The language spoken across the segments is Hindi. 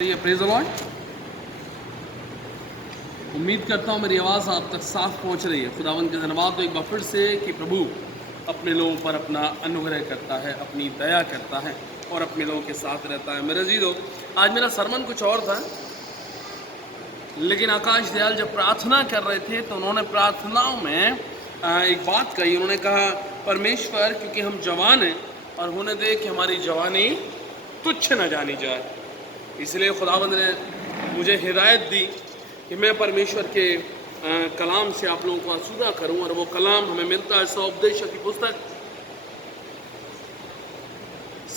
Praise the Lord. उम्मीद करता हूँ मेरी आवाज़ आप तक साफ पहुँच रही है। खुदावंद के धन्यवाद तो एक बार फिर से कि प्रभु अपने लोगों पर अपना अनुग्रह करता है, अपनी दया करता है और अपने लोगों के साथ रहता है। मेरे अजीजों, आज मेरा सरमन कुछ और था, लेकिन आकाश दयाल जब प्रार्थना कर रहे थे तो उन्होंने प्रार्थनाओं में एक बात कही। उन्होंने कहा, परमेश्वर क्योंकि हम जवान हैं और होने दे कि हमारी जवानी तुच्छ न जानी जाए। इसलिए खुदावंद ने मुझे हिदायत दी कि मैं परमेश्वर के कलाम से आप लोगों को आसूदा करूं, और वो कलाम हमें मिलता है सबोपदेशक की पुस्तक,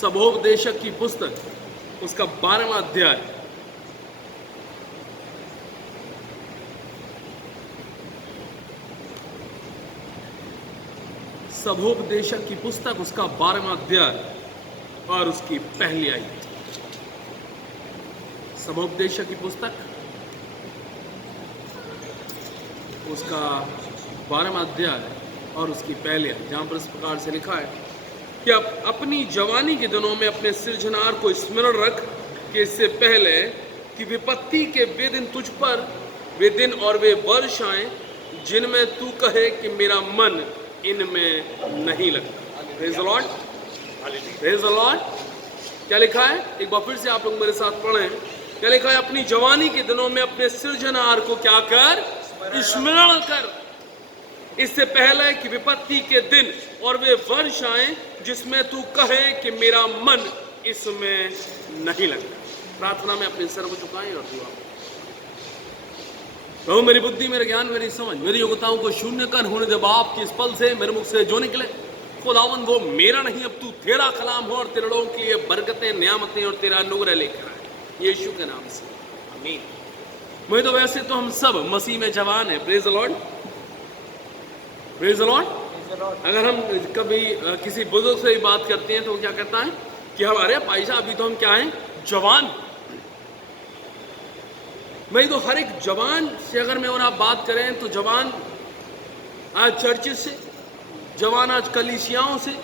सबोपदेशक की पुस्तक उसका 12वां अध्याय। सबोपदेशक की पुस्तक उसका 12वां अध्याय और उसकी पहली आयत। सबोपदेशक की पुस्तक उसका 12वां अध्याय और उसकी पहली आयत, जहाँ पर इस प्रकार से लिखा है कि अपनी जवानी के दिनों में अपने सृजनहार को स्मरण रख कि इससे पहले कि विपत्ति के वे दिन तुझ पर, वे दिन और वे वर्ष आए जिनमें तू कहे कि मेरा मन इनमें नहीं लगता। Praise the Lord, praise the Lord. क्या लिखा है? एक बार फिर से आप लोग मेरे साथ पढ़ें। क्या लिखा है? अपनी जवानी के दिनों में अपने सृजनहार को क्या कर? स्मरण कर, इससे पहले कि विपत्ति के दिन और वे वर्ष आए जिसमें तू कहे कि मेरा मन इसमें नहीं लगता। प्रार्थना में अपने सर को झुकाएं और दुआ। प्रभु, मेरी बुद्धि, मेरे ज्ञान, मेरी समझ, मेरी योग्यताओं को शून्य कर होने दे बाप के इस पल से मेरे मुख से जो निकले खुदावन वो मेरा नहीं, अब तू तेरा कलाम हो और तेरे लोगों के लिए बरकतें, नियामतें और तेरा अनुग्रह लेकर आए, यीशु के नाम से, आमीन। मुझे तो वैसे तो हम सब मसीह में जवान हैं। Praise the Lord, praise the Lord. अगर हम कभी किसी बुजुर्ग से बात करते हैं तो वो क्या कहता है कि हमारे भाई साहब अभी तो हम क्या हैं? जवान। मैं तो हर एक जवान से अगर मैं और आप बात करें तो जवान आज चर्चेस से, जवान आज कलीसियाओं से,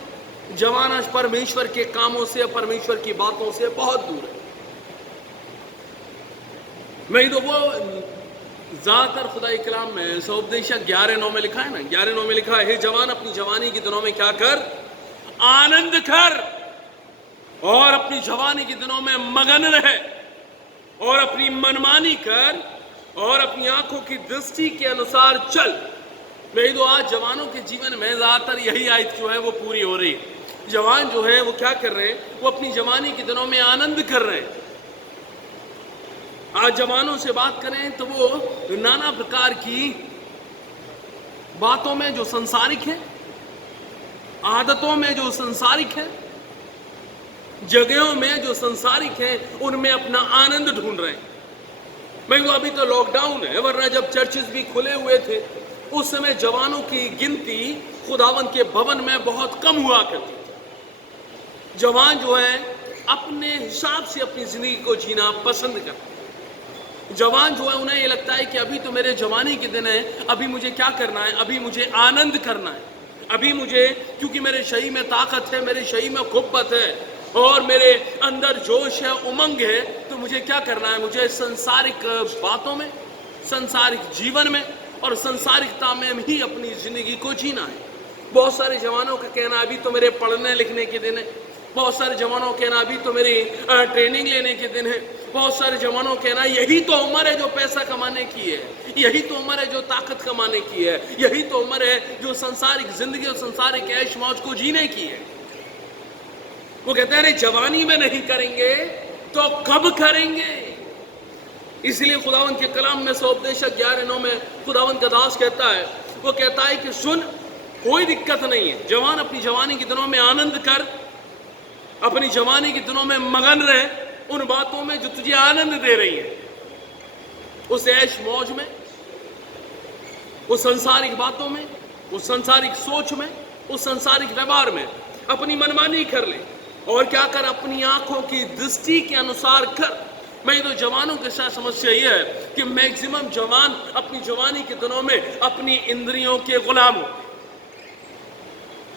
जवान आज परमेश्वर के कामों से, परमेश्वर की बातों से बहुत दूर है। मैं तो वो ज्यादातर खुदा कलाम में सबोपदेशक 11:9 में लिखा है ना, 11:9 में लिखा है, हे जवान अपनी जवानी के दिनों में क्या कर? आनंद कर, और अपनी जवानी के दिनों में मगन रहे, और अपनी मनमानी कर, और अपनी आंखों की दृष्टि के अनुसार चल। मैं तो आज जवानों के जीवन में ज्यादातर यही आयत जो है वो पूरी हो रही है। जवान जो है वो क्या कर रहे हैं? वो अपनी जवानी के दिनों में आनंद कर रहे हैं। आज जवानों से बात करें तो वो नाना प्रकार की बातों में जो संसारिक है, आदतों में जो संसारिक है, जगहों में जो संसारिक है, उनमें अपना आनंद ढूंढ रहे हैं। मैं तो अभी तो लॉकडाउन है, वरना जब चर्चेस भी खुले हुए थे उस समय जवानों की गिनती खुदावंद के भवन में बहुत कम हुआ करती थी। जवान जो है अपने हिसाब से अपनी जिंदगी को जीना पसंद करते हैं। जवान जो है उन्हें ये लगता है कि अभी तो मेरे जवानी के दिन है, अभी मुझे क्या करना है? अभी मुझे आनंद करना है। अभी मुझे, क्योंकि मेरे शरीर में ताकत है, मेरे शरीर में कुव्वत है और मेरे अंदर जोश है, उमंग है, तो मुझे क्या करना है? मुझे संसारिक बातों में, संसारिक जीवन में और संसारिकता में ही अपनी जिंदगी को जीना है। बहुत सारे जवानों का कहना अभी तो मेरे पढ़ने लिखने के दिन है। बहुत सारे जवानों का कहना अभी तो मेरी ट्रेनिंग लेने के दिन है। बहुत सारे जवानों का कहना यही तो उम्र है जो पैसा कमाने की है, यही तो उम्र है जो ताकत कमाने की है, यही तो उम्र है जो संसारिक जिंदगी और संसारिक ऐश मौज को जीने की है। वो कहते हैं अरे जवानी में नहीं करेंगे तो कब करेंगे? इसलिए खुदावंद के कलाम में सबोपदेशक 11:9 में खुदावंद का दास कहता है, वो कहता है कि सुन, कोई दिक्कत नहीं है, जवान अपनी जवानी के दिनों में आनंद कर, अपनी जवानी के दिनों में मगन रहे उन बातों में जो तुझे आनंद दे रही है, उस ऐश मौज में, उस संसारिक बातों में, उस संसारिक सोच में, उस संसारिक व्यवहार में अपनी मनमानी कर ले। और क्या कर? अपनी आंखों की दृष्टि के अनुसार कर। मैं तो जवानों के साथ समस्या यह है कि मैक्सिमम जवान अपनी जवानी के दिनों में अपनी इंद्रियों के गुलाम हो।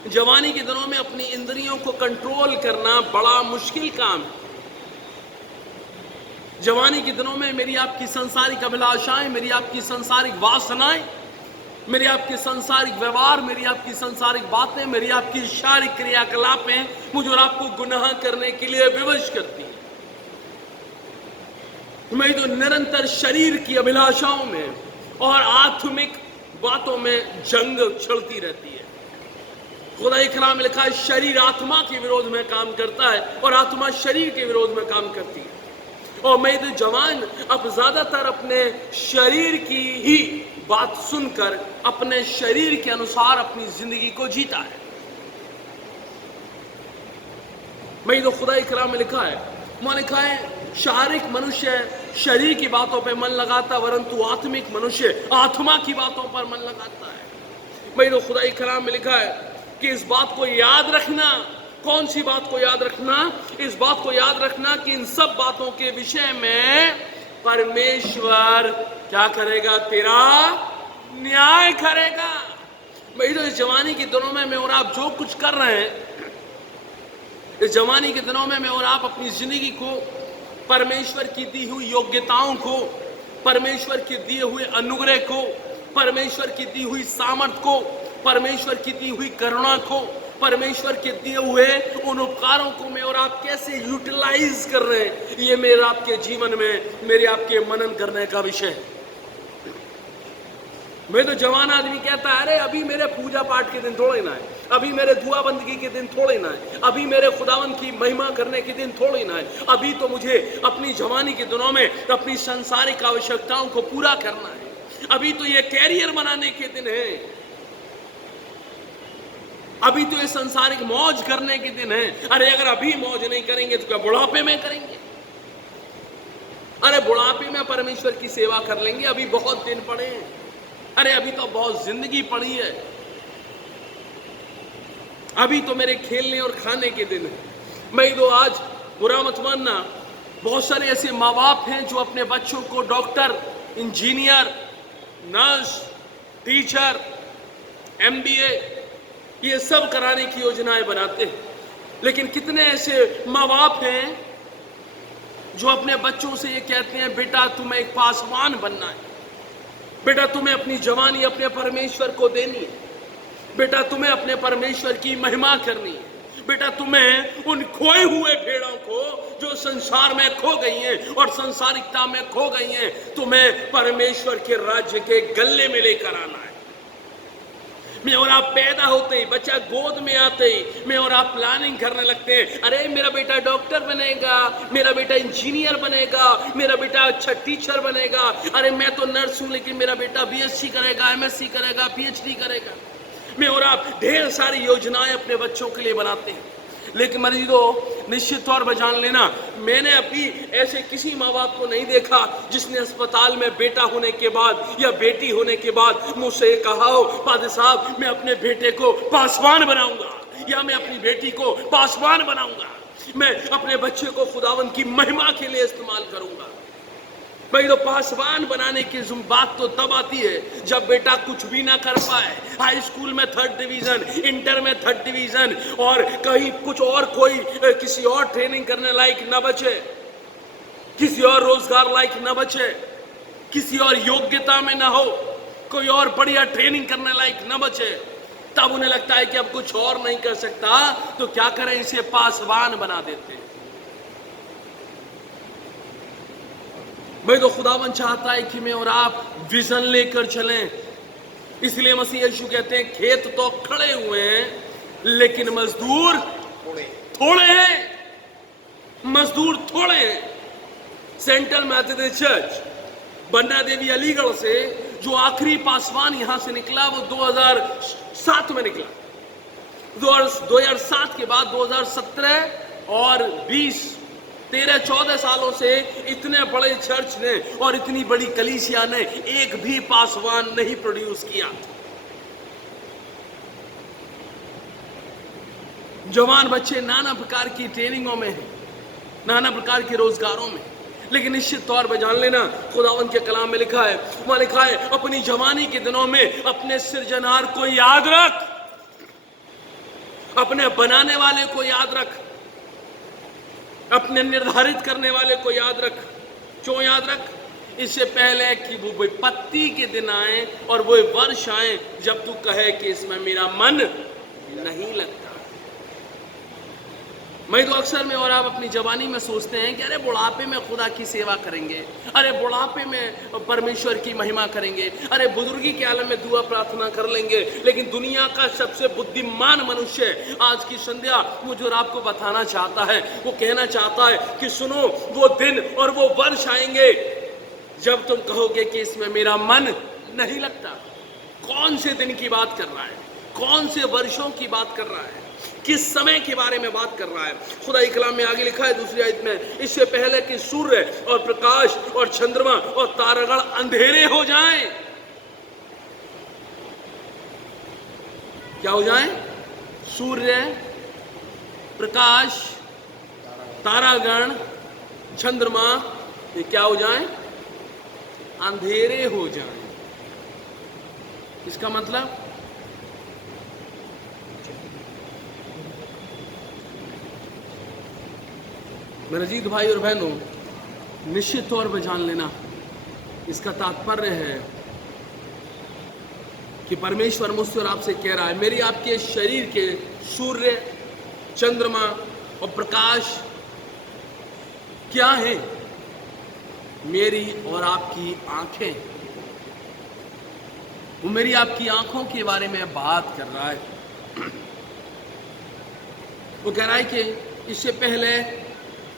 जवानी के दिनों में अपनी इंद्रियों को कंट्रोल करना बड़ा मुश्किल काम है। जवानी के दिनों में मेरी आपकी सांसारिक अभिलाषाएं, मेरी आपकी सांसारिक वासनाएं, मेरी आपकी सांसारिक व्यवहार, मेरी आपकी सांसारिक बातें, मेरी आपकी शारीरिक क्रियाकलापें मुझे और आपको गुनाह करने के लिए विवश करती हैं। मैं तो निरंतर शरीर की अभिलाषाओं में और आत्मिक बातों में जंग छिड़ती रहती है। खुदा के कलाम में लिखा है, शरीर आत्मा के विरोध में काम करता है और आत्मा शरीर के विरोध में काम करती है। और मैं तो जवान अब ज्यादातर अपने शरीर की ही बात सुनकर अपने शरीर के अनुसार अपनी जिंदगी को जीता है। मैं तो खुदा के कलाम में लिखा है, वहां लिखा है, शारीरिक मनुष्य शरीर की बातों पर मन लगाता, परंतु आत्मिक मनुष्य आत्मा की बातों पर मन लगाता है। मैं तो खुदा के कलाम में लिखा है कि इस बात को याद रखना। कौन सी बात को याद रखना? इस बात को याद रखना कि इन सब बातों के विषय में परमेश्वर क्या करेगा? तेरा न्याय करेगा। भाई तो इस जवानी के दिनों में मैं और आप जो कुछ कर रहे हैं, इस जवानी के दिनों में मैं और आप अपनी जिंदगी को परमेश्वर की दी हुई योग्यताओं को, परमेश्वर के दिए हुए अनुग्रह को, परमेश्वर की दी हुई सामर्थ को, परमेश्वर की दी हुई करुणा को, परमेश्वर के दिए हुए उन उपकारों को मैं और आप कैसे यूटिलाइज कर रहे हैं, ये मेरे आपके जीवन में, मेरे आपके मनन करने का विषय है। मैं तो जवान आदमी कहता है, अरे अभी मेरे पूजा पाठ के दिन थोड़े ना है, अभी मेरे दुआ बंदगी के दिन थोड़े ना है, अभी मेरे खुदावन की महिमा करने के दिन थोड़े ना है, अभी तो मुझे अपनी जवानी के दिनों में अपनी सांसारिक आवश्यकताओं को पूरा करना है, अभी तो ये कैरियर बनाने के दिन है, अभी तो ये संसारिक मौज करने के दिन है। अरे अगर अभी मौज नहीं करेंगे तो क्या बुढ़ापे में करेंगे? अरे बुढ़ापे में परमेश्वर की सेवा कर लेंगे, अभी बहुत दिन पड़े हैं, अरे अभी तो बहुत जिंदगी पड़ी है, अभी तो मेरे खेलने और खाने के दिन है। मैं तो आज बुरा मत मानना, बहुत सारे ऐसे माँ बाप हैं जो अपने बच्चों को doctor, engineer, nurse, teacher, MBA ये सब कराने की योजनाएं बनाते हैं। लेकिन कितने ऐसे माँ बाप हैं जो अपने बच्चों से ये कहते हैं, बेटा तुम्हें एक पासवान बनना है, बेटा तुम्हें अपनी जवानी अपने परमेश्वर को देनी है, बेटा तुम्हें अपने परमेश्वर की महिमा करनी है, बेटा तुम्हें उन खोए हुए भेड़ों को जो संसार में खो गई हैं और संसारिकता में खो गई हैं, तुम्हें परमेश्वर के राज्य के गले में लेकर आना है। मैं और आप पैदा होते ही, बच्चा गोद में आते ही मैं और आप प्लानिंग करने लगते हैं, अरे मेरा बेटा डॉक्टर बनेगा, मेरा बेटा इंजीनियर बनेगा, मेरा बेटा अच्छा टीचर बनेगा, अरे मैं तो नर्स हूं लेकिन मेरा बेटा BSc करेगा, MSc करेगा, PhD करेगा। मैं और आप ढेर सारी योजनाएं अपने बच्चों के लिए बनाते हैं। लेकिन मरीज तो निश्चित तौर पर जान लेना, मैंने अभी ऐसे किसी माँ बाप को नहीं देखा जिसने अस्पताल में बेटा होने के बाद या बेटी होने के बाद मुझसे कहा हो, पादरी साहब मैं अपने बेटे को पासवान बनाऊंगा या मैं अपनी बेटी को पासवान बनाऊंगा, मैं अपने बच्चे को खुदावन की महिमा के लिए इस्तेमाल करूंगा। भाई तो पासवान बनाने की बात तो तब आती है जब बेटा कुछ भी ना कर पाए, हाई स्कूल में 3rd डिवीजन, इंटर में 3rd डिवीजन और कहीं कुछ और कोई किसी और ट्रेनिंग करने लायक ना बचे, किसी और रोजगार लायक ना बचे, किसी और योग्यता में ना हो, कोई और बढ़िया ट्रेनिंग करने लायक ना बचे, तब उन्हें लगता है कि अब कुछ और नहीं कर सकता तो क्या करें, इसे पासवान बना देते हैं। भाई तो खुदावन चाहता है कि मैं और आप विजन लेकर चलें, इसलिए मसीह यीशु कहते हैं खेत तो खड़े हुए हैं लेकिन मजदूर थोड़े हैं, मजदूर थोड़े हैं। सेंट्रल मैथोडिस्ट चर्च बन्ना देवी अलीगढ़ से जो आखिरी पासवान यहां से निकला वो 2007 में निकला। 2007 के बाद 2017 और 13-14 सालों से इतने बड़े चर्च ने और इतनी बड़ी कलीसिया ने एक भी पासवान नहीं प्रोड्यूस किया। जवान बच्चे नाना प्रकार की ट्रेनिंगों में हैं, नाना प्रकार के रोजगारों में, लेकिन निश्चित तौर पर जान लेना खुदावन के कलाम में लिखा है, वहां लिखा है अपनी जवानी के दिनों में अपने सृजनहार को याद रख, अपने बनाने वाले को याद रख, अपने निर्धारित करने वाले को याद रख। क्यों याद रख? इससे पहले कि वो विपत्ति के दिन आए और वो वर्ष आए जब तू कहे कि इसमें मेरा मन नहीं लगता। मैं तो अक्सर में और आप अपनी जवानी में सोचते हैं कि अरे बुढ़ापे में खुदा की सेवा करेंगे, अरे बुढ़ापे में परमेश्वर की महिमा करेंगे, अरे बुजुर्गी के आलम में दुआ प्रार्थना कर लेंगे। लेकिन दुनिया का सबसे बुद्धिमान मनुष्य आज की संध्या मुझे और आपको बताना चाहता है, वो कहना चाहता है कि सुनो, वो दिन और वो वर्ष आएंगे जब तुम कहोगे कि इसमें मेरा मन नहीं लगता। कौन से दिन की बात कर रहा है? कौन से वर्षों की बात कर रहा है? किस समय के बारे में बात कर रहा है? खुदा के कलाम में आगे लिखा है दूसरी आयत में, इससे पहले कि सूर्य और प्रकाश और चंद्रमा और तारागण अंधेरे हो जाएं। क्या हो जाएं? सूर्य, प्रकाश, तारागण, चंद्रमा, ये क्या हो जाएं? अंधेरे हो जाएं। इसका मतलब मेरे अजीज भाई और बहनों, निश्चित तौर पर जान लेना, इसका तात्पर्य है कि परमेश्वर मुझसे और आपसे कह रहा है, मेरी आपके शरीर के सूर्य, चंद्रमा और प्रकाश क्या है? मेरी और आपकी आंखें। वो मेरी आपकी आंखों के बारे में बात कर रहा है। वो कह रहा है कि इससे पहले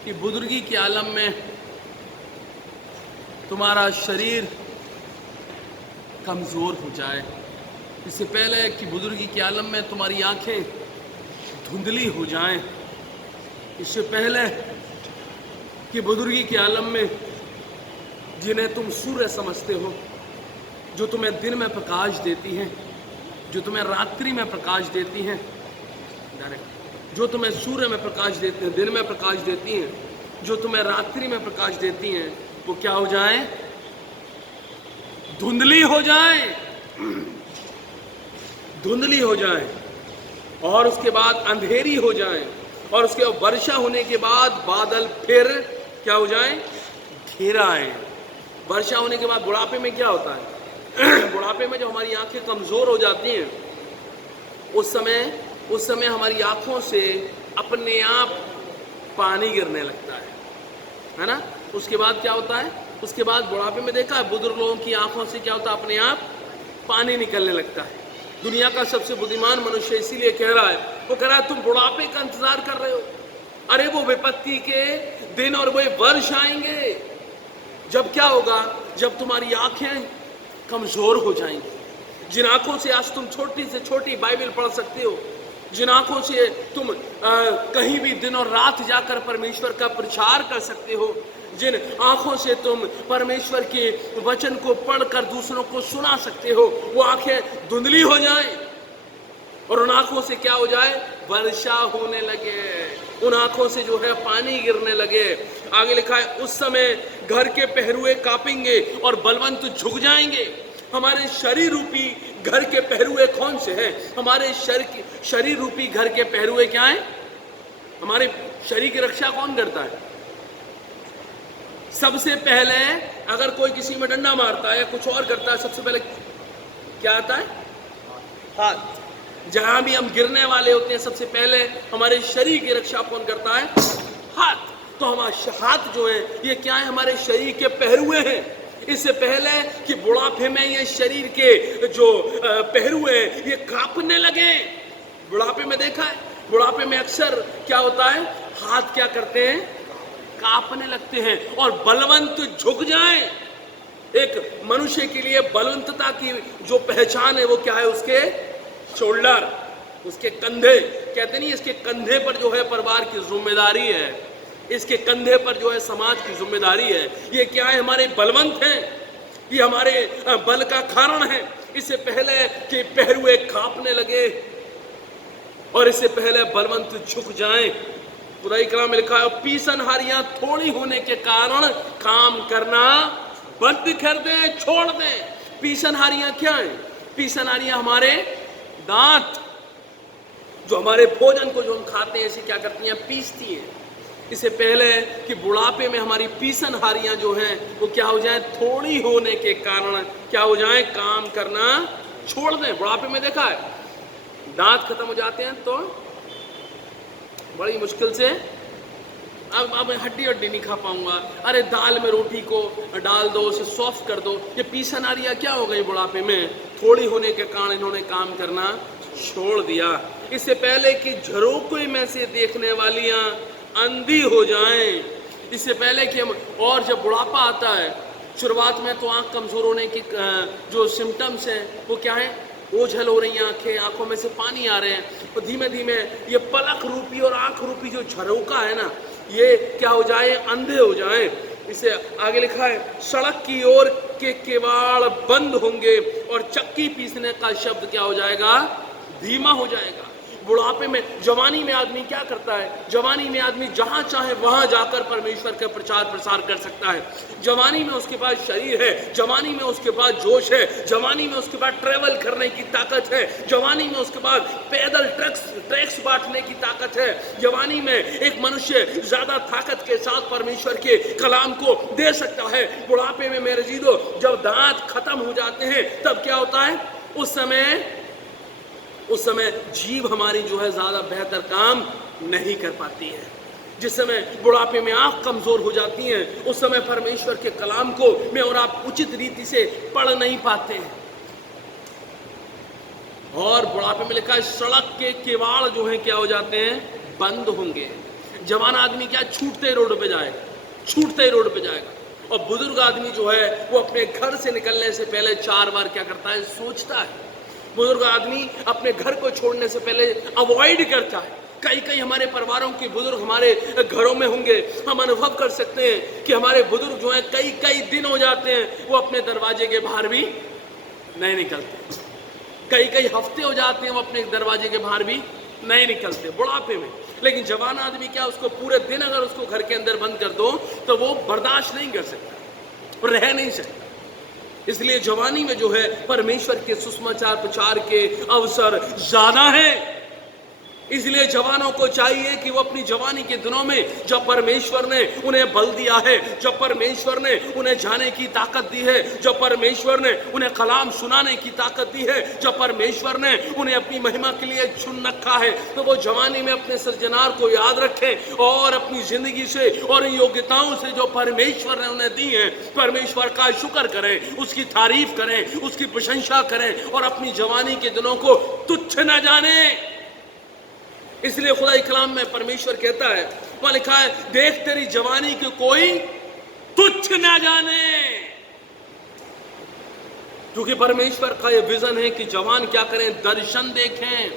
कि बुजुर्गी के आलम में तुम्हारा शरीर कमजोर हो जाए, इससे पहले कि बुजुर्गी के आलम में तुम्हारी आंखें धुंधली हो जाएं, इससे पहले कि बुजुर्गी के आलम में जिन्हें तुम सूर्य समझते हो, जो तुम्हें दिन में प्रकाश देती हैं, जो तुम्हें रात्रि में प्रकाश देती हैं, जो तुम्हें सूर्य में प्रकाश देते हैं, दिन में प्रकाश देती हैं, जो तुम्हें रात्रि में प्रकाश देती हैं, वो क्या हो जाए? धुंधली हो जाए, धुंधली हो जाए, और उसके बाद अंधेरी हो जाए, और उसके बाद वर्षा होने के बाद बादल फिर क्या हो जाए? घेरा आए। वर्षा होने के बाद बुढ़ापे में क्या होता है? बुढ़ापे में जब हमारी आंखें कमजोर हो जाती हैं, उस समय हमारी आंखों से अपने आप पानी गिरने लगता है ना? उसके बाद क्या होता है? उसके बाद बुढ़ापे में देखा है बुजुर्ग लोगों की आंखों से क्या होता है? अपने आप पानी निकलने लगता है। दुनिया का सबसे बुद्धिमान मनुष्य इसीलिए कह रहा है, वो कह रहा है तुम बुढ़ापे का इंतजार कर रहे हो। अरे वो विपत्ति के दिन और वो वर्ष आएंगे जब क्या होगा? जब तुम्हारी आंखें कमजोर हो जाएंगी। जिन आंखों से आज तुम छोटी से छोटी बाइबल पढ़ सकते हो, जिन आंखों से तुम कहीं भी दिन और रात जाकर परमेश्वर का प्रचार कर सकते हो, जिन आंखों से तुम परमेश्वर के वचन को पढ़कर दूसरों को सुना सकते हो, वो आंखें धुंधली हो जाएं और उन आंखों से क्या हो जाए? वर्षा होने लगे, उन आंखों से जो है पानी गिरने लगे। आगे लिखा है, उस समय घर के पहरुए कांपेंगे और बलवंत झुक जाएंगे। हमारे शरीर रूपी घर के पहरुए कौन से हैं? हमारे शरीर रूपी घर के पहरुए क्या हैं? हमारे शरीर की रक्षा कौन करता है? सबसे पहले अगर कोई किसी में डंडा मारता है या कुछ और करता है, सबसे पहले क्या आता है? हाथ। जहां भी हम गिरने वाले होते हैं, सबसे पहले हमारे शरीर की रक्षा कौन करता है? हाथ। तो हमारा हाथ जो है ये क्या है? हमारे शरीर के पहरुए हैं। इससे पहले कि बुढ़ापे में ये शरीर के जो पहरुए हैं ये कांपने लगे। बुढ़ापे में देखा है, बुढ़ापे में अक्सर क्या होता है? हाथ क्या करते हैं? कांपने लगते हैं और बलवंत झुक जाएं। एक मनुष्य के लिए बलवंतता की जो पहचान है वो क्या है? उसके शोल्डर, उसके कंधे। कहते नहीं इसके कंधे पर जो है परिवार की जिम्मेदारी है, इसके कंधे पर जो है समाज की जिम्मेदारी है। ये क्या है? हमारे बलवंत हैं, ये हमारे बल का कारण है। इससे पहले कि पहरुए कांपने लगे और इससे पहले बलवंत झुक जाएं, खुदा के कलाम में लिखा है, पीसनहारियां थोड़ी होने के कारण काम करना बंद कर दें, छोड़ दें। पीसनहारियां क्या है? पीसनहारियां हमारे दांत, जो हमारे भोजन को जो हम खाते हैं इसे क्या करती हैं? पीसती हैं। इससे पहले कि बुढ़ापे में हमारी पीसनहारियां जो हैं वो क्या हो जाए, थोड़ी होने के कारण क्या हो जाए, काम करना छोड़ दें। बुढ़ापे में देखा है दांत खत्म हो जाते हैं तो बड़ी मुश्किल से अब हड्डी नहीं खा पाऊंगा, अरे दाल में रोटी को डाल दो, उसे सॉफ्ट कर दो। ये पीसनहारियां क्या हो गई बुढ़ापे में, थोड़ी होने के कारण इन्होंने काम करना छोड़ दिया। इससे पहले कि झरोखे में से देखने वालियां अंधी हो जाएं, इससे पहले कि हम, और जब बुढ़ापा आता है शुरुआत में तो आंख कमजोर होने की जो सिम्टम्स हैं वो क्या है, ओझल हो रही हैं आंखें, आंखों में से पानी आ रहे हैं, तो धीमे धीमे ये पलक रूपी और आंख रूपी जो झरोका है ना, ये क्या हो जाए, अंधे हो जाए। इसे आगे लिखा है, सड़क की ओर के किवाड़ बंद होंगे और चक्की पीसने का शब्द क्या हो जाएगा, धीमा हो जाएगा। बुढ़ापे में, जवानी में आदमी क्या करता है, जवानी में आदमी जहां चाहे वहां जाकर परमेश्वर का प्रचार प्रसार कर सकता है। जवानी में उसके पास शरीर है, जवानी में उसके पास जोश है, जवानी में उसके पास ट्रेवल करने की ताकत है, जवानी में उसके पास पैदल ट्रैक्स बांटने की ताकत है, जवानी में एक मनुष्य ज्यादा ताकत के साथ परमेश्वर के कलाम को दे सकता है। बुढ़ापे में मेरे जीदो जब दांत खत्म हो जाते हैं तब क्या होता है, उस समय जीभ हमारी जो है ज्यादा बेहतर काम नहीं कर पाती है। जिस समय बुढ़ापे में आंख कमजोर हो जाती है उस समय परमेश्वर के कलाम को मैं और आप उचित रीति से पढ़ नहीं पाते हैं। और बुढ़ापे में लिखा है, सड़क के किवाड़ जो है क्या हो जाते हैं, बंद होंगे। जवान आदमी क्या छूटते ही रोड पे जाएगा, और बुजुर्ग आदमी जो है वो अपने घर से निकलने से पहले 4 बार क्या करता है, सोचता है। बुजुर्ग आदमी अपने घर को छोड़ने से पहले अवॉइड करता है। कई हमारे परिवारों के बुजुर्ग हमारे घरों में होंगे, हम अनुभव कर सकते हैं कि हमारे बुजुर्ग जो हैं कई दिन हो जाते हैं वो अपने दरवाजे के बाहर भी नहीं निकलते, कई हफ्ते हो जाते हैं वो अपने दरवाजे के बाहर भी नहीं निकलते बुढ़ापे में। लेकिन जवान आदमी क्या, उसको पूरे दिन अगर उसको घर के अंदर बंद कर दो तो वो बर्दाश्त नहीं कर सकता, रह नहीं सकता। इसलिए जवानी में जो है परमेश्वर के सुसमाचार प्रचार के अवसर ज्यादा हैं। इसलिए जवानों को चाहिए कि वो अपनी जवानी के दिनों में जब परमेश्वर ने उन्हें बल दिया है, जब परमेश्वर ने उन्हें जाने की ताकत दी है, जब परमेश्वर ने उन्हें कलाम सुनाने की ताकत दी है, जब परमेश्वर ने उन्हें अपनी महिमा के लिए चुन रखा है, तो वो जवानी में अपने सृजनार को याद रखें और अपनी जिंदगी से और योग्यताओं से जो परमेश्वर ने उन्हें दी है, परमेश्वर का शुक्र करें, उसकी तारीफ करें, उसकी प्रशंसा करें और अपनी जवानी के दिनों को तुच्छ न जाने। इसलिए खुदा कलाम में परमेश्वर कहता है, वहां लिखा है, देख तेरी जवानी को कोई तुच्छ ना जाने। क्योंकि परमेश्वर का यह विजन है कि जवान क्या करें, दर्शन देखें।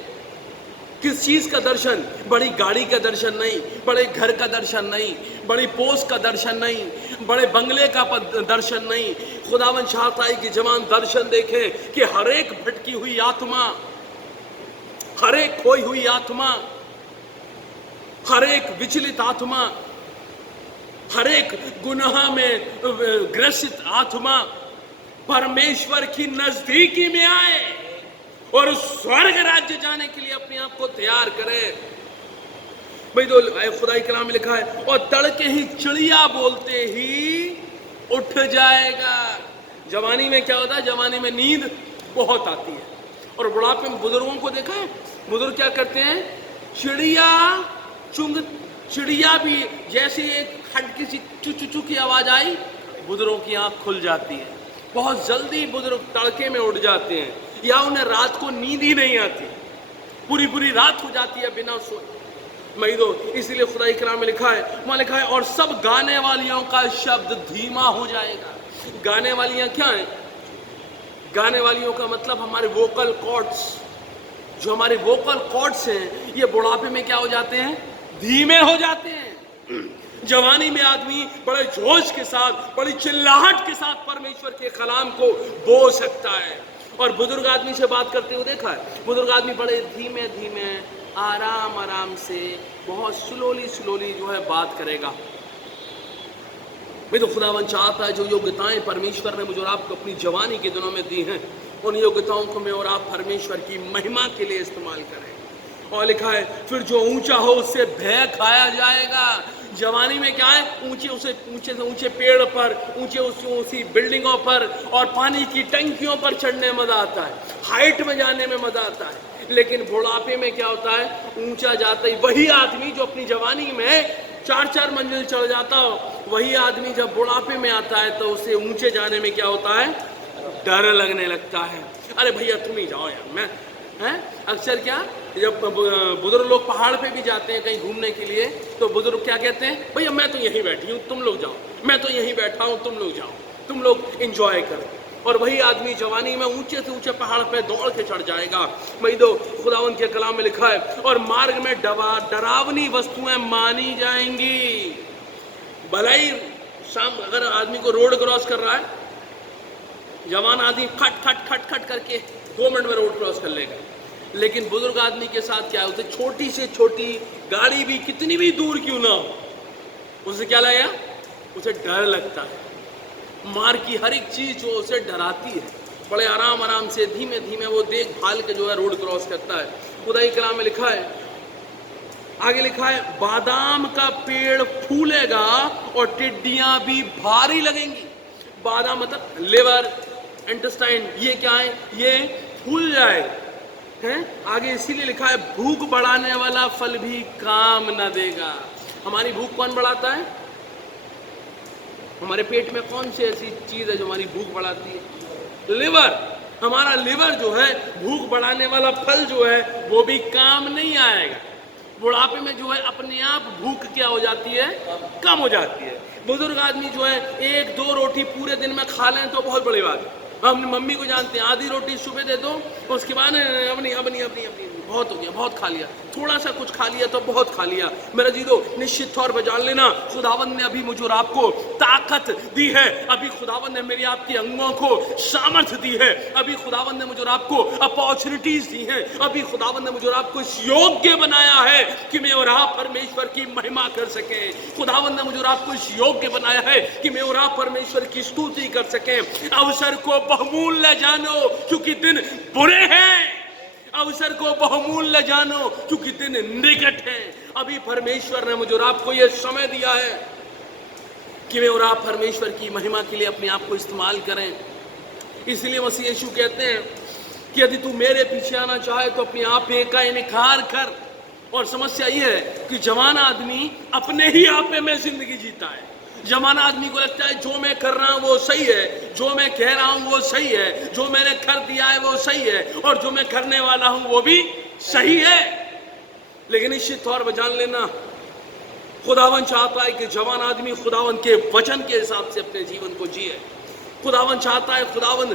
किस चीज का दर्शन, बड़ी गाड़ी का दर्शन नहीं, बड़े घर का दर्शन नहीं, बड़ी पोस्ट का दर्शन नहीं, बड़े बंगले का दर्शन नहीं। खुदावन चाहता है कि जवान दर्शन देखे कि हर एक भटकी हुई आत्मा, हर एक खोई हुई आत्मा, हर एक विचलित आत्मा, हर एक गुनाह में ग्रसित आत्मा परमेश्वर की नजदीकी में आए और स्वर्ग राज्य जाने के लिए अपने आप को तैयार करे। भाई तो खुदा कलाम में लिखा है, और तड़के ही चिड़िया बोलते ही उठ जाएगा। जवानी में क्या होता है, जवानी में नींद बहुत आती है। और बुढ़ापे में बुजुर्गों को देखा है, बुजुर्ग क्या करते हैं, चिड़िया भी जैसे एक हल्की सी चू की आवाज आई, बुजुर्गों की आंख खुल जाती है। बहुत जल्दी बुजुर्ग तड़के में उठ जाते हैं, या उन्हें रात को नींद ही नहीं आती, पूरी रात हो जाती है बिना सोए। मैं तो इसीलिए खुदा कलाम में लिखा है, वहां लिखा है, और सब गाने वालियों का शब्द धीमा हो जाएगा। गाने वालियां क्या है, गाने वालियों का मतलब हमारे वोकल कॉर्ड्स, जो हमारे वोकल कॉर्ड्स हैं, ये बुढ़ापे में क्या हो जाते हैं, धीमे हो जाते हैं। जवानी में आदमी बड़े जोश के साथ, बड़ी चिल्लाहट के साथ परमेश्वर के कलाम को बोल सकता है। और बुजुर्ग आदमी से बात करते हुए देखा है, बुजुर्ग आदमी बड़े धीमे धीमे आराम से बहुत स्लोली जो है बात करेगा। मैं तो खुदावन चाहता है जो योग्यताएं परमेश्वर ने मुझे और आपको अपनी जवानी के दिनों में दी हैं, उन योग्यताओं को मैं और आप परमेश्वर की महिमा के लिए इस्तेमाल करें। और लिखा है फिर जो ऊंचा हो उससे भय खाया जाएगा। जवानी में क्या है, ऊंचे से ऊंचे पेड़ पर, ऊंची बिल्डिंगों पर और पानी की टंकियों पर चढ़ने में मजा आता है, हाइट में जाने में मजा आता है। लेकिन बुढ़ापे में क्या होता है, ऊंचा जाता ही वही आदमी जो अपनी जवानी में 4-4 मंजिल चढ़ जाता हो, वही आदमी जब बुढ़ापे में आता है तो उसे ऊंचे जाने में क्या होता है, डर लगने लगता है। अरे भैया तुम ही जाओ यार, मैं हैं। अक्सर क्या, जब बुजुर्ग लोग पहाड़ पे भी जाते हैं कहीं घूमने के लिए, तो बुजुर्ग क्या कहते हैं, भैया मैं तो यहीं बैठी हूँ तुम लोग जाओ, मैं तो यहीं बैठा हूँ तुम लोग जाओ, तुम लोग एंजॉय करो। और वही आदमी जवानी में ऊंचे से ऊंचे पहाड़ पे दौड़ के चढ़ जाएगा। भाई दो खुदावंद के कलाम में लिखा है, और मार्ग में डरावनी वस्तुएं मानी जाएंगी। भलाई शाम अगर आदमी को रोड क्रॉस कर रहा है, जवान आदमी खट खट खट खट करके 2 मिनट में रोड क्रॉस कर लेगा। लेकिन बुजुर्ग आदमी के साथ क्या होता है, छोटी से छोटी गाड़ी भी कितनी भी दूर क्यों ना हो, उसे क्या लगेगा, उसे डर लगता है। मार की हर एक चीज जो उसे डराती है, बड़े आराम आराम से धीमे धीमे वो देखभाल के जो है रोड क्रॉस करता है। खुदाई कलाम में लिखा है, आगे लिखा है, बादाम का पेड़ फूलेगा और टिड्डियां भी भारी लगेंगी। बादाम मतलब लिवर, इंटेस्टाइन, ये क्या है, ये फूल जाए हैं। आगे इसीलिए लिखा है, भूख बढ़ाने वाला फल भी काम न देगा। हमारी भूख कौन बढ़ाता है, हमारे पेट में कौन सी ऐसी चीज है जो हमारी भूख बढ़ाती है, लिवर। हमारा लिवर जो है, भूख बढ़ाने वाला फल जो है वो भी काम नहीं आएगा। बुढ़ापे में जो है अपने आप भूख क्या हो जाती है, कम हो जाती है। बुजुर्ग आदमी जो है 1-2 रोटी पूरे दिन में खा लें तो बहुत बड़ी बात है। हम अपनी मम्मी को जानते हैं, आधी रोटी सुबह दे दो, उसके बाद अपनी बहुत हो गया, बहुत खा लिया, थोड़ा सा कुछ खा लिया तो बहुत खा लिया। मेरा जीरो निश्चित तौर पर जान लेना, खुदावंद ने अभी मुझे और आपको ताकत दी है, अभी खुदावंद ने मेरी आपके अंगों को सामर्थ्य दी है, अभी खुदावंद ने मुझे और आपको अपॉर्चुनिटीज दी हैं, अभी खुदावंद ने मुझे और आपको योग्य बनाया है कि मैं और आप परमेश्वर की महिमा कर सके। खुदावंद ने मुझे और आपको योग्य बनाया है कि मैं और आप परमेश्वर की स्तुति कर सके। अवसर को बहुमूल्य जानो क्योंकि दिन बुरे हैं, अवसर को बहुमूल्य जानो क्योंकि दिन निकट है। अभी परमेश्वर ने मुझे और आपको यह समय दिया है कि मैं और आप परमेश्वर की महिमा के लिए अपने आप को इस्तेमाल करें। इसलिए मसीह यीशु कहते हैं कि यदि तू मेरे पीछे आना चाहे तो अपने आप का इनकार कर। और समस्या यह है कि जवान आदमी अपने ही आपे में जिंदगी जीता है। जवान आदमी को लगता है जो मैं कर रहा हूं वो सही है, जो मैं कह रहा हूं वो सही है, जो मैंने कर दिया है वो सही है, और जो मैं करने वाला हूं वो भी सही है। लेकिन निश्चित तौर पर जान लेना, खुदावन चाहता है कि जवान आदमी खुदावन के वचन के हिसाब से अपने जीवन को जिए। खुदावन चाहता है खुदावन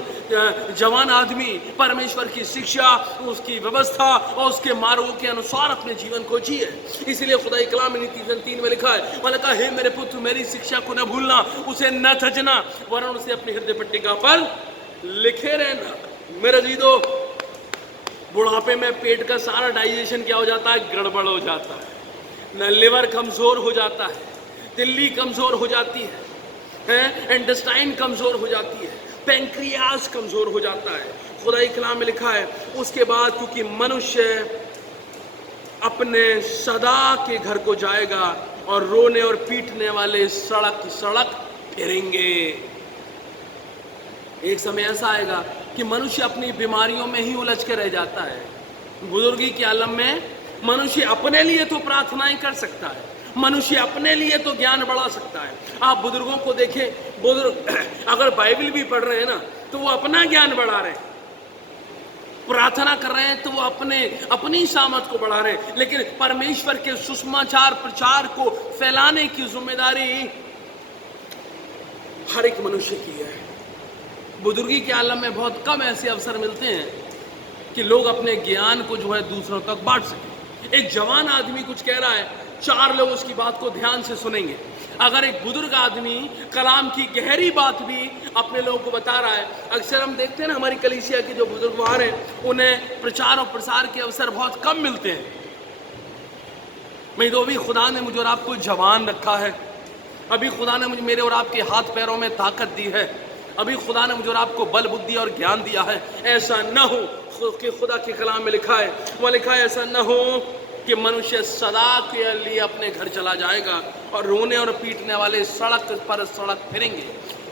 जवान आदमी परमेश्वर की शिक्षा, उसकी व्यवस्था और उसके मार्गों के अनुसार अपने जीवन को जिए। इसीलिए खुदाई कलाम में नीति 3 में लिखा है, मैंने कहा, हे मेरे पुत्र मेरी शिक्षा को न भूलना, उसे न थजना, वरन उसे अपनी हृदय पट्टिका पर लिखे रहना। मेरे जीदो, बुढ़ापे में पेट का सारा डाइजेशन क्या हो जाता है, गड़बड़ हो जाता है। न लिवर कमजोर हो जाता है, तिल्ली कमजोर हो जाती है, इंटेस्टाइन कमजोर हो जाती है, पैंक्रियास कमजोर हो जाता है। खुदाई कलाम में लिखा है, उसके बाद क्योंकि मनुष्य अपने सदा के घर को जाएगा और रोने और पीटने वाले सड़क सड़क फिरेंगे। एक समय ऐसा आएगा कि मनुष्य अपनी बीमारियों में ही उलझ के रह जाता है। बुजुर्गी के आलम में मनुष्य अपने लिए तो प्रार्थनाएं कर सकता है, मनुष्य अपने लिए तो ज्ञान बढ़ा सकता है। आप बुजुर्गों को देखें, बुजुर्ग अगर बाइबल भी पढ़ रहे हैं ना तो वो अपना ज्ञान बढ़ा रहे हैं, प्रार्थना कर रहे हैं तो वो अपनी सामर्थ को बढ़ा रहे हैं। लेकिन परमेश्वर के सुसमाचार प्रचार को फैलाने की जिम्मेदारी हर एक मनुष्य की है। बुजुर्गी के आलम में बहुत कम ऐसे अवसर मिलते हैं कि लोग अपने ज्ञान को जो है दूसरों तक बांट सकें। एक जवान आदमी कुछ कह रहा है, 4 लोग उसकी बात को ध्यान से सुनेंगे। अगर एक बुजुर्ग आदमी कलाम की गहरी बात भी अपने लोगों को बता रहा है, अक्सर हम देखते हैं ना हमारी कलीसिया के जो बुजुर्ग वहां हैं उन्हें प्रचार और प्रसार के अवसर बहुत कम मिलते हैं। मैं तो अभी खुदा ने मुझे और आपको जवान रखा है, अभी खुदा ने मुझे मेरे और आपके हाथ पैरों में ताकत दी है, अभी खुदा ने मुझे और आपको बल बुद्धि और ज्ञान दिया है। ऐसा न हो कि खुदा के कलाम में लिखा है, वहाँ लिखा है ऐसा न हो कि मनुष्य सदा के लिए अपने घर चला जाएगा और रोने और पीटने वाले सड़क पर सड़क फिरेंगे।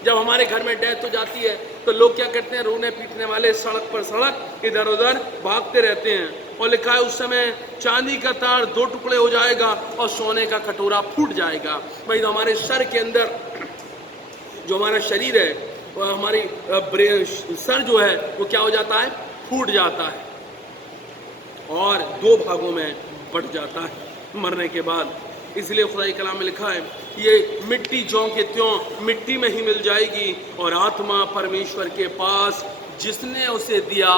जब हमारे घर में डेथ हो जाती है तो लोग क्या करते हैं, रोने पीटने वाले सड़क पर सड़क इधर उधर भागते रहते हैं। और लिखा है उस समय चांदी का तार दो टुकड़े हो जाएगा और सोने का कटोरा फूट जाएगा। भाई तो हमारे सर के अंदर जो हमारा शरीर है, वह हमारी सर जो है वो क्या हो जाता है, फूट जाता है और दो भागों में बट जाता है मरने के बाद। इसलिए खुदा के कलाम में लिखा है ये मिट्टी ज्यों के त्यों मिट्टी में ही मिल जाएगी और आत्मा परमेश्वर के पास जिसने उसे दिया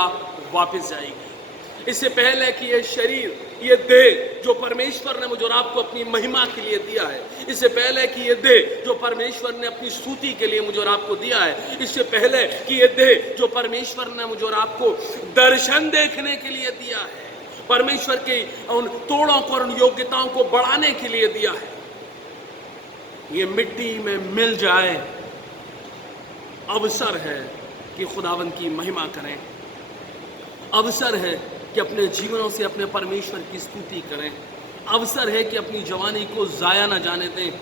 वापस जाएगी। इससे पहले कि ये शरीर, ये देह जो परमेश्वर ने मुझे और आपको अपनी महिमा के लिए दिया है, इससे पहले कि ये देह जो परमेश्वर ने अपनी स्तुति के लिए मुझे और आपको दिया है, इससे पहले कि ये देह जो परमेश्वर ने मुझे और आपको दर्शन देखने के लिए दिया है, परमेश्वर के उन तोड़ों को और उन योग्यताओं को बढ़ाने के लिए दिया है, ये मिट्टी में मिल जाए। अवसर है कि खुदावंद की महिमा करें, अवसर है कि अपने जीवनों से अपने परमेश्वर की स्तुति करें, अवसर है कि अपनी जवानी को जाया ना जाने दें।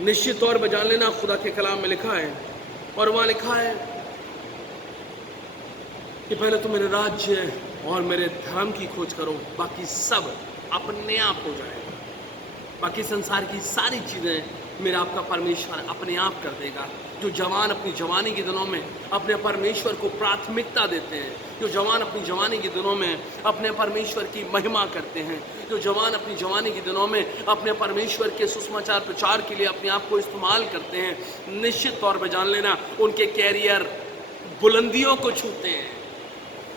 निश्चित तौर पर जान लेना खुदा के कलाम में लिखा है और वहाँ लिखा है कि पहले तो मेरे राज्य और मेरे धर्म की खोज करो, बाकी सब अपने आप हो जाएगा। बाकी संसार की सारी चीज़ें मेरा आपका परमेश्वर अपने आप कर देगा। जो जवान अपनी जवानी के दिनों में अपने परमेश्वर को प्राथमिकता देते हैं, जो जवान अपनी जवानी के दिनों में अपने परमेश्वर की महिमा करते हैं, जो जवान अपनी जवानी के दिनों में अपने परमेश्वर के सुसमाचार प्रचार के लिए अपने आप को इस्तेमाल करते हैं, निश्चित तौर पर जान लेना उनके कैरियर बुलंदियों को छूते हैं।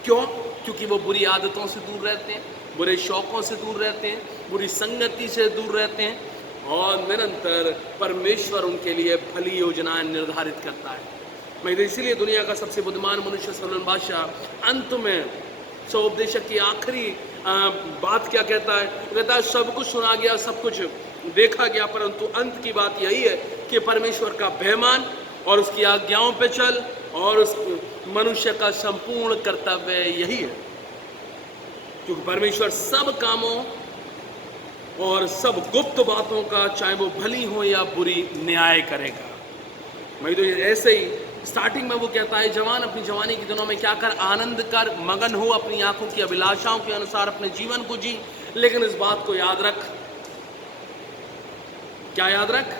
क्यों? क्योंकि वो बुरी आदतों से दूर रहते हैं, बुरे शौकों से दूर रहते हैं, बुरी संगति से दूर रहते हैं और निरंतर परमेश्वर उनके लिए भली योजनाएं निर्धारित करता है। मैं इसीलिए दुनिया का सबसे बुद्धिमान मनुष्य सोलोमन बादशाह अंत में उपदेशक की आखिरी बात क्या कहता है? कहता है सब कुछ सुना गया, सब कुछ देखा गया, परंतु अंत की बात यही है कि परमेश्वर का भय मान और उसकी आज्ञाओं पे चल और उस मनुष्य का संपूर्ण कर्तव्य यही है। क्योंकि परमेश्वर सब कामों और सब गुप्त बातों का, चाहे वो भली हो या बुरी, न्याय करेगा। मैं तो ऐसे ही स्टार्टिंग में वो कहता है जवान अपनी जवानी के दिनों में क्या कर, आनंद कर, मगन हो, अपनी आंखों की अभिलाषाओं के अनुसार अपने जीवन को जी, लेकिन इस बात को याद रख। क्या याद रख?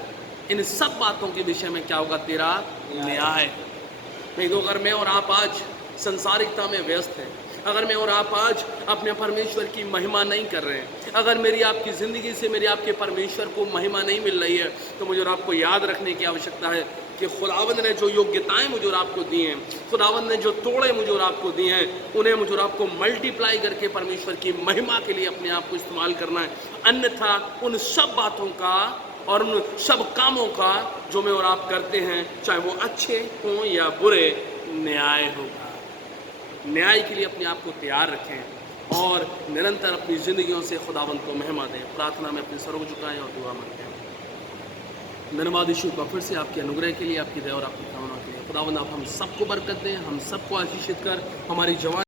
इन सब बातों के विषय में क्या होगा? तेरा न्याय। नहीं तो अगर मैं और आप आज संसारिकता में व्यस्त हैं, अगर मैं और आप आज अपने परमेश्वर की महिमा नहीं कर रहे हैं, अगर मेरी आपकी ज़िंदगी से मेरी आपके परमेश्वर को महिमा नहीं मिल रही है, तो मुझे और आपको याद रखने की आवश्यकता है कि खुदावंद ने जो योग्यताएं मुझे और आपको दी हैं, खुदावंद ने जो तोड़े मुझे और आपको दिए हैं, उन्हें मुझे और आपको मल्टीप्लाई करके परमेश्वर की महिमा के लिए अपने आप को इस्तेमाल करना है। अन्यथा उन सब बातों का और उन सब कामों का जो मैं और आप करते हैं, चाहे वो अच्छे हों या बुरे, न्याय होगा। न्याय के लिए अपने आप को तैयार रखें और निरंतर अपनी ज़िंदगियों से खुदावंद को महिमा दें। प्रार्थना में अपने सरों झुकाएं और दुआ मांगते हैं। धन्यवाद यीशु का फिर से आपके अनुग्रह के लिए, आपकी दया और आपकी कामना के लिए। खुदावंद आप हम सबको बरकत दें, हम सबको आशीषित कर हमारी जवान